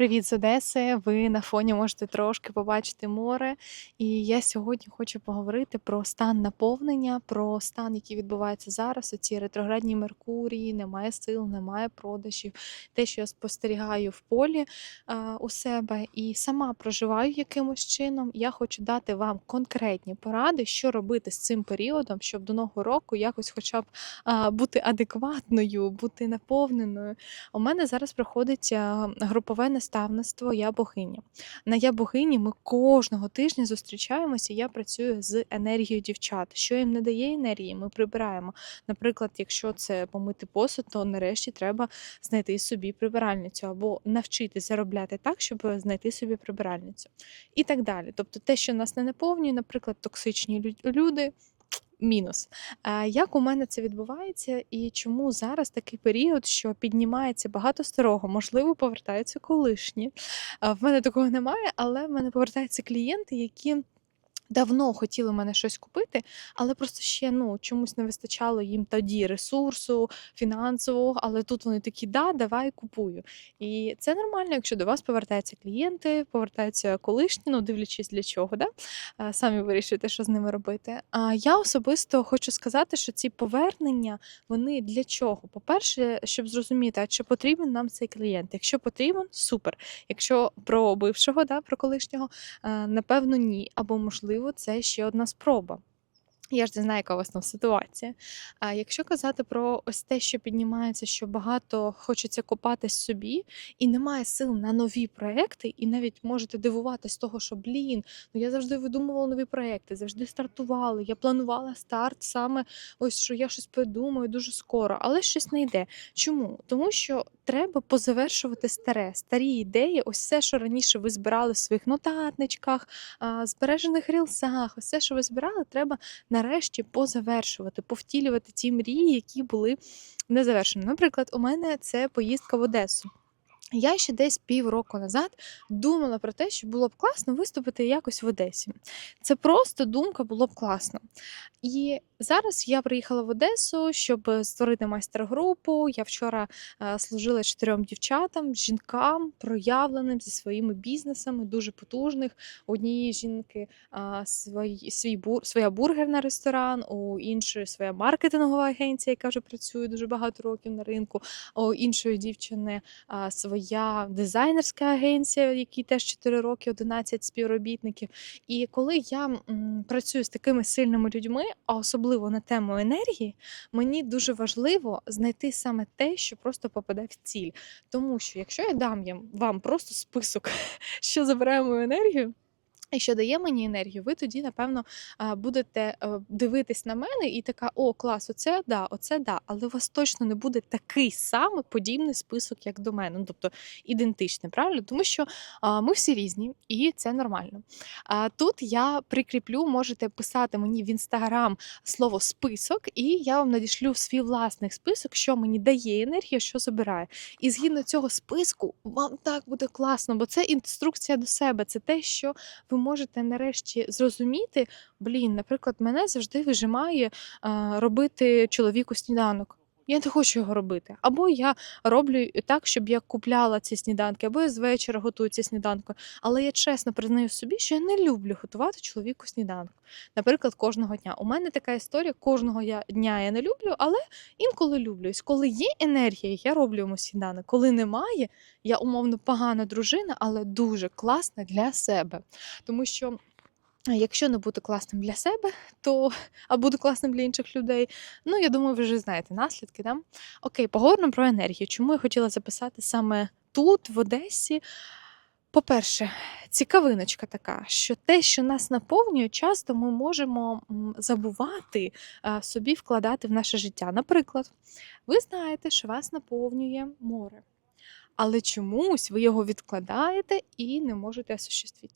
Привіт з Одеси. Ви на фоні можете трошки побачити море. І я сьогодні хочу поговорити про стан наповнення, про стан, який відбувається зараз. Оці ретроградні Меркурії, немає сил, немає продажів. Те, що я спостерігаю в полі а, у себе і сама проживаю якимось чином. Я хочу дати вам конкретні поради, що робити з цим періодом, щоб до нового року якось, хоча б а, бути адекватною, бути наповненою. У мене зараз проходить групове наставництво Я богиня. На Я богині ми кожного тижня зустрічаємося. Я працюю з енергією дівчат. Що їм не дає енергії, ми прибираємо. Наприклад, якщо це помити посуд, то нарешті треба знайти собі прибиральницю або навчитися заробляти так, щоб знайти собі прибиральницю. І так далі. Тобто, те, що нас не наповнює, наприклад, токсичні люди. Мінус. Як у мене це відбувається, і чому зараз такий період, що піднімається багато старого, можливо, повертаються колишні. В мене такого немає, але в мене повертаються клієнти, які. Давно хотіли мене щось купити, але просто ще ну чомусь не вистачало їм тоді ресурсу фінансового. Але тут вони такі, да, давай купую. І це нормально, якщо до вас повертаються клієнти, повертаються колишні, ну дивлячись для чого, да? Самі вирішуєте, що з ними робити. А я особисто хочу сказати, що ці повернення вони для чого? По-перше, щоб зрозуміти, а чи потрібен нам цей клієнт. Якщо потрібен, супер. Якщо про бившого, да, про колишнього, напевно, ні. Або можливо, це ще одна спроба. Я ж не знаю, яка у вас там ситуація. А якщо казати про ось те, що піднімається, що багато хочеться копатись собі, і немає сил на нові проекти, і навіть можете дивуватись того, що блін, ну я завжди видумувала нові проекти, завжди стартувала. Я планувала старт саме ось що я щось придумаю дуже скоро, але щось не йде. Чому? Тому що треба позавершувати старе, старі ідеї, ось все, що раніше ви збирали в своїх нотатничках, збережених рілсах, ось все, що ви збирали, треба нарешті позавершувати, повтілювати ті мрії, які були не завершені. Наприклад, у мене це поїздка в Одесу. Я ще десь півроку назад думала про те, що було б класно виступити якось в Одесі. Це просто думка було б класно. І зараз я приїхала в Одесу, щоб створити майстер-групу. Я вчора е, служила чотирьом дівчатам, жінкам, проявленим зі своїми бізнесами, дуже потужних. У однієї жінки свій, свій бур, своя бургерна ресторан, у іншої своя маркетингова агенція, яка вже працює дуже багато років на ринку. У іншої дівчини а, своя дизайнерська агенція, в якій теж 4 роки, 11 співробітників. І коли я працюю з такими сильними людьми, а особливо на тему енергії, мені дуже важливо знайти саме те, що просто попаде в ціль. Тому що якщо я дам вам просто список, що забирає мою енергію. І що дає мені енергію, ви тоді, напевно, будете е, дивитись на мене і така: о, клас, оце да, оце да. Але у вас точно не буде такий самий подібний список, як до мене. Ну, тобто ідентичний, правильно? Тому що ми всі різні, і це нормально. Тут я прикріплю, можете писати мені в інстаграм слово список, і я вам надішлю свій власний список, що мені дає енергію, що забирає. І згідно цього списку, вам так буде класно, бо це інструкція до себе, це те, що ви можете нарешті зрозуміти. Блін, наприклад, мене завжди вижимає робити чоловіку сніданок. Я не хочу його робити. Або я роблю так, щоб я купляла ці сніданки, або я з вечора готую ці сніданки. Але я чесно признаю собі, що я не люблю готувати чоловіку сніданок. Наприклад, кожного дня. У мене така історія, кожного я дня я не люблю, але інколи люблю. Коли є енергія, я роблю йому сніданок. Коли немає, я умовно погана дружина, але дуже класна для себе. Тому що. Якщо не бути класним для себе, то а буду класним для інших людей. Ну, я думаю, ви вже знаєте наслідки. Да? Окей, поговоримо про енергію. Чому я хотіла записати саме тут, в Одесі? По-перше, цікавиночка така, що те, що нас наповнює, часто ми можемо забувати собі вкладати в наше життя. Наприклад, ви знаєте, що вас наповнює море, але чомусь ви його відкладаєте і не можете осуществити.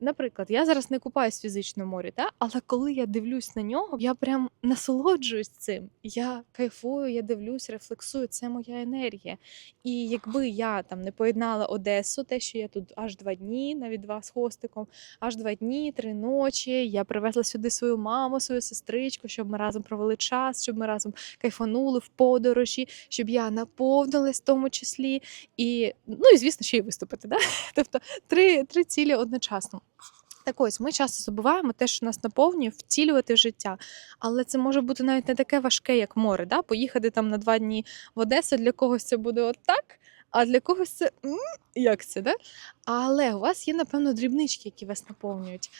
Наприклад, я зараз не купаюсь в фізичному морі, та? але коли я дивлюсь на нього, я прям насолоджуюсь цим. Я кайфую, я дивлюсь, рефлексую, це моя енергія. І якби я там не поєднала Одесу, те, що я тут аж два дні, навіть два з хвостиком, аж два дні, три ночі. Я привезла сюди свою маму, свою сестричку, щоб ми разом провели час, щоб ми разом кайфанули в подорожі, щоб я наповнилась в тому числі. І, ну і звісно, ще й виступити. Да? Тобто три, три цілі одночасно. Так ось ми часто забуваємо те, що нас наповнює, втілювати в життя. Але це може бути навіть не таке важке, як море. Да? Поїхати там на два дні в Одесу для когось це буде отак, а для когось це як це, да? Але у вас є, напевно, дрібнички, які вас наповнюють.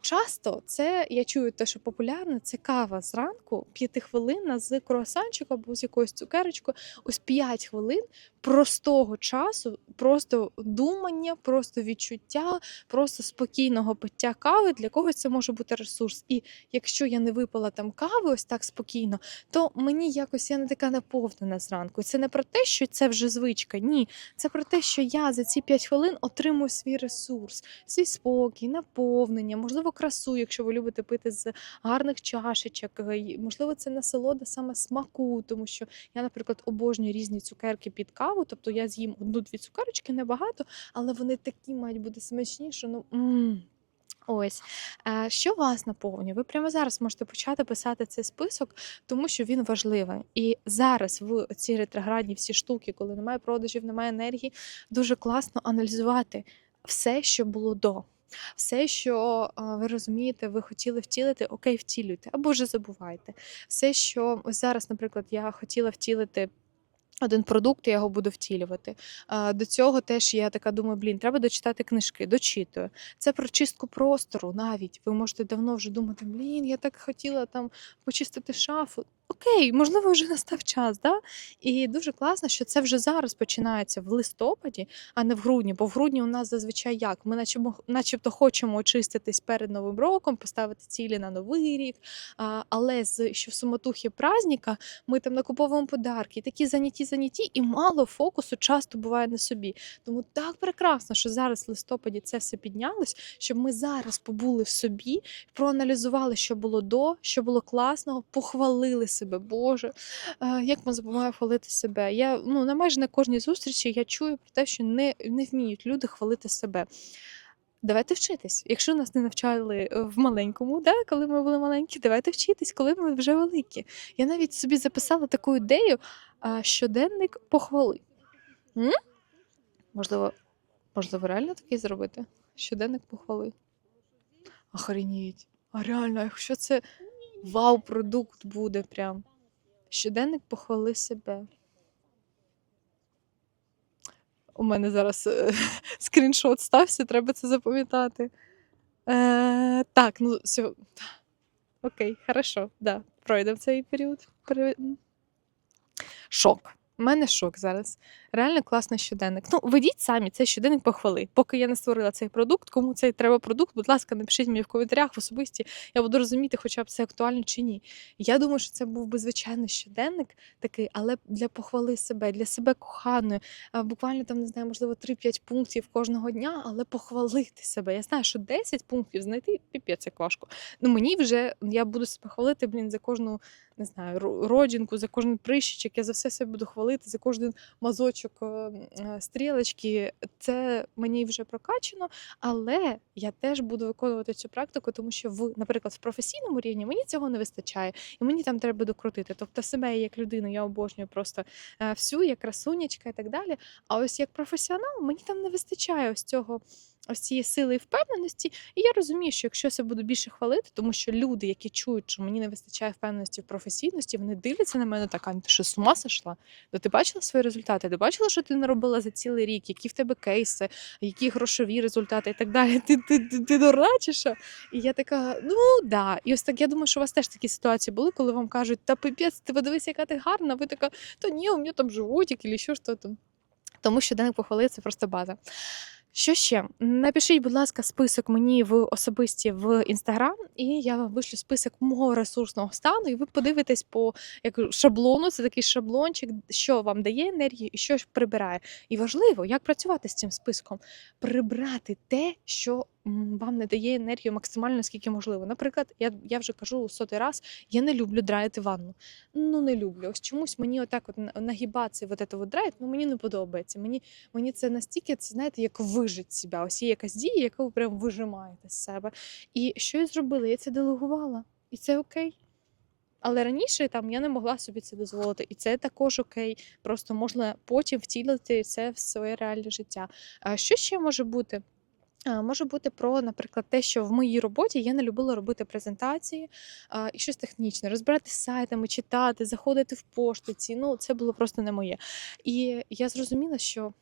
Часто це я чую те, що популярно, це кава зранку, п'ятихвилинна з круасанчиком або з якоюсь цукерочкою. Ось 5 хвилин простого часу, просто думання, просто відчуття, просто спокійного пиття кави. Для когось це може бути ресурс. І якщо я не випила там кави ось так спокійно, то мені якось я не така наповнена зранку. Це не про те, що це вже звичка. Ні, це про те, що я за ці 5 хвилин отримую свій ресурс, свій спокій, наповнення, можливо, красу, якщо ви любите пити з гарних чашечок. е, Можливо, це насолода саме смаку, тому що я, наприклад, обожнюю різні цукерки під каву. Тобто я з'їм одну-дві цукерочки, небагато, але вони такі мають бути смачні, що ну. м. Ось, Е, що вас наповнює? Ви прямо зараз можете почати писати цей список, тому що він важливий. І зараз в ці ретроградні всі штуки, коли немає продажів, немає енергії, дуже класно аналізувати все, що було до. Все, що ви розумієте, ви хотіли втілити, окей, втілюйте, або вже забувайте. Все, що ось зараз, наприклад, я хотіла втілити один продукт, я його буду втілювати. До цього теж я така думаю, блін, треба дочитати книжки, дочитую. Це про чистку простору навіть. Ви можете давно вже думати, блін, я так хотіла там почистити шафу. Окей, можливо, вже настав час, да? І дуже класно, що це вже зараз починається в листопаді, а не в грудні. Бо в грудні у нас зазвичай як? Ми начебто, начебто хочемо очиститись перед Новим роком, поставити цілі на новий рік. А, але з що в суматухі праздника ми там накуповуємо подарки, такі заняті, заняті, і мало фокусу часто буває на собі. Тому так прекрасно, що зараз в листопаді це все піднялось, щоб ми зараз побули в собі, проаналізували, що було до, що було класного, похвалили себе. Боже, е, як ми забуваємо хвалити себе. Я ну на майже на кожній зустрічі я чую про те, що не, не вміють люди хвалити себе. Давайте вчитись. Якщо нас не навчали е, в маленькому, да, коли ми були маленькі, давайте вчитись, коли ми вже великі. Я навіть собі записала таку ідею, щоденник похвали. М? Можливо, можливо, реально такий зробити? Щоденник похвали. Охреніть. А реально, якщо це вау-продукт буде прям. Щоденник похвали себе. У мене зараз е, скріншот стався, треба це запам'ятати. Е, так, ну сьо... Окей, хорошо, да, пройдемо цей період. Шок. У мене шок зараз. Реально класний щоденник. Ну, ведіть самі цей щоденник похвали. Поки я не створила цей продукт, кому цей треба продукт, будь ласка, напишіть мені в коментарях в особисті, я буду розуміти, хоча б це актуально чи ні. Я думаю, що це був би звичайний щоденник такий, але для похвали себе, для себе коханої. Буквально там, не знаю, можливо, 3-5 пунктів кожного дня, але похвалити себе. Я знаю, що 10 пунктів знайти піпець як важко. Ну мені вже я буду себе хвалити, блін, за кожну не знаю, ро- родинку, за кожен прищичок, я за все себе буду хвалити, за кожен мазочок е, м, е, стрілочки. Це мені вже прокачано, але я теж буду виконувати цю практику, тому що в, наприклад, в професійному рівні мені цього не вистачає, і мені там треба докрутити. Тобто себе як людину я обожнюю просто е, всю, як красунечка і так далі. А ось як професіонал мені там не вистачає ось цього. Ось цієї сили і впевненості, і я розумію, що якщо я себе буду більше хвалити, тому що люди, які чують, що мені не вистачає впевненості в професійності, вони дивляться на мене так, а ти що з ума сошла? То ти бачила свої результати? Ти бачила, що ти наробила за цілий рік, які в тебе кейси, які грошові результати і так далі. Ти, ти, ти, ти дурачиш? І я така, ну да. І ось так я думаю, що у вас теж такі ситуації були, коли вам кажуть, та пипець, ти подивись, яка ти гарна. Ви така, та ні, у мене там животик, або що ж то там. Тому денник похвали це просто база. Що ще? Напишіть, будь ласка, список мені в особисті в інстаграм, і я вам вишлю список мого ресурсного стану, і ви подивитесь по як шаблону. Це такий шаблончик, що вам дає енергію і що прибирає. І важливо, як працювати з цим списком. Прибрати те, що вам не дає енергію максимально, скільки можливо. Наприклад, я, я вже кажу сотий раз, я не люблю драїти ванну. Ну, не люблю. Ось чомусь мені отак от на- нагибатися, вот вот драйт, ну мені не подобається. Мені, мені це настільки, це знаєте, як вижить себе. Ось є якась дія, яку ви прям вижимаєте з себе. І що я зробила? Я це делегувала. І це окей. Але раніше там я не могла собі це дозволити, і це також окей. Просто можна потім втілити це в своє реальне життя. А що ще може бути? Може бути про, наприклад, те, що в моїй роботі я не любила робити презентації а, і щось технічне, розбирати сайтами, читати, заходити в поштиці. Ну, це було просто не моє. І я зрозуміла, що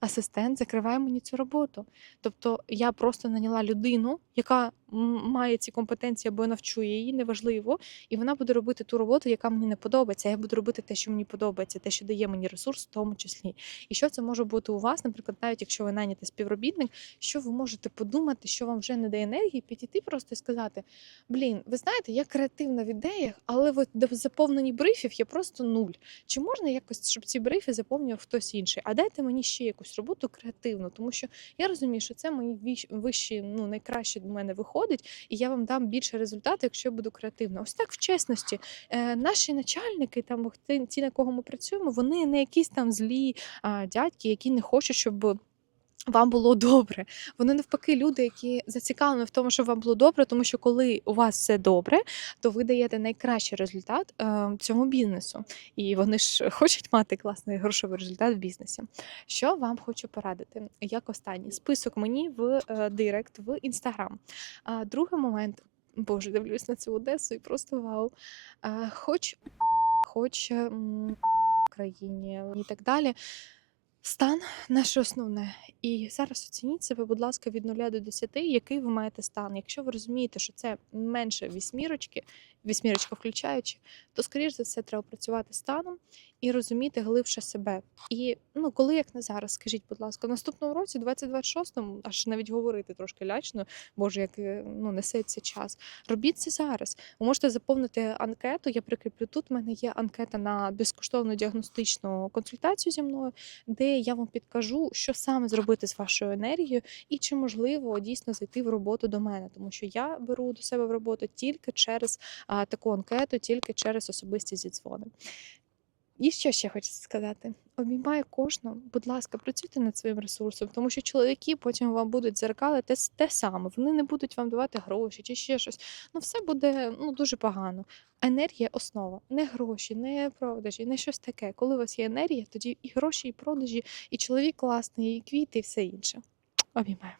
асистент закриває мені цю роботу. Тобто я просто наняла людину, яка має ці компетенції або я навчу її, неважливо, і вона буде робити ту роботу, яка мені не подобається. Я буду робити те, що мені подобається, те, що дає мені ресурс, в тому числі. І що це може бути у вас, наприклад, навіть якщо ви найняти співробітник, що ви можете подумати, що вам вже не дає енергії, підійти просто і сказати: Блін, ви знаєте, я креативна в ідеях, але до заповнені брифів є просто нуль. Чи можна якось, щоб ці брифи заповнював хтось інший? А дайте мені ще якусь роботу креативну, тому що я розумію, що це мої вищі, ну найкраще до мене виходить, і я вам дам більше результату, якщо я буду креативна. Ось так в чесності. Е, наші начальники, там ті, на кого ми працюємо, вони не якісь там злі а, дядьки, які не хочуть, щоб. Вам було добре. Вони навпаки люди, які зацікавлені в тому, щоб вам було добре, тому що коли у вас все добре, то ви даєте найкращий результат е, цьому бізнесу. І вони ж хочуть мати класний грошовий результат в бізнесі. Що вам хочу порадити? Як останній список мені в е, Директ в Інстаграм. А другий момент, боже, дивлюсь на цю Одесу і просто вау. А, хоч, хоч в країні і так далі. Стан наше основне. І зараз оцініть себе, будь ласка, від 0 до 10, який ви маєте стан. Якщо ви розумієте, що це менше вісьмірочки, вісьмірочка включаючи, то скоріш за все треба працювати станом і розуміти глибше себе. І ну, коли як не зараз, скажіть, будь ласка, в наступному році, 2026-му, аж навіть говорити трошки лячно, боже, як е, ну, несеться час. Робіть це зараз. Ви можете заповнити анкету. Я прикріплю тут. У мене є анкета на безкоштовну діагностичну консультацію зі мною, де я вам підкажу, що саме зробити з вашою енергією, і чи можливо дійсно зайти в роботу до мене, тому що я беру до себе в роботу тільки через а, таку анкету, тільки через особисті зідзвони. І що ще хочу сказати? Обіймаю кожного, будь ласка, працюйте над своїм ресурсом, тому що чоловіки потім вам будуть зеркали те, те саме. Вони не будуть вам давати гроші чи ще щось. Ну, все буде ну, дуже погано. Енергія основа, не гроші, не продажі, не щось таке. Коли у вас є енергія, тоді і гроші, і продажі, і чоловік класний, і квіти, і все інше. Обіймаю.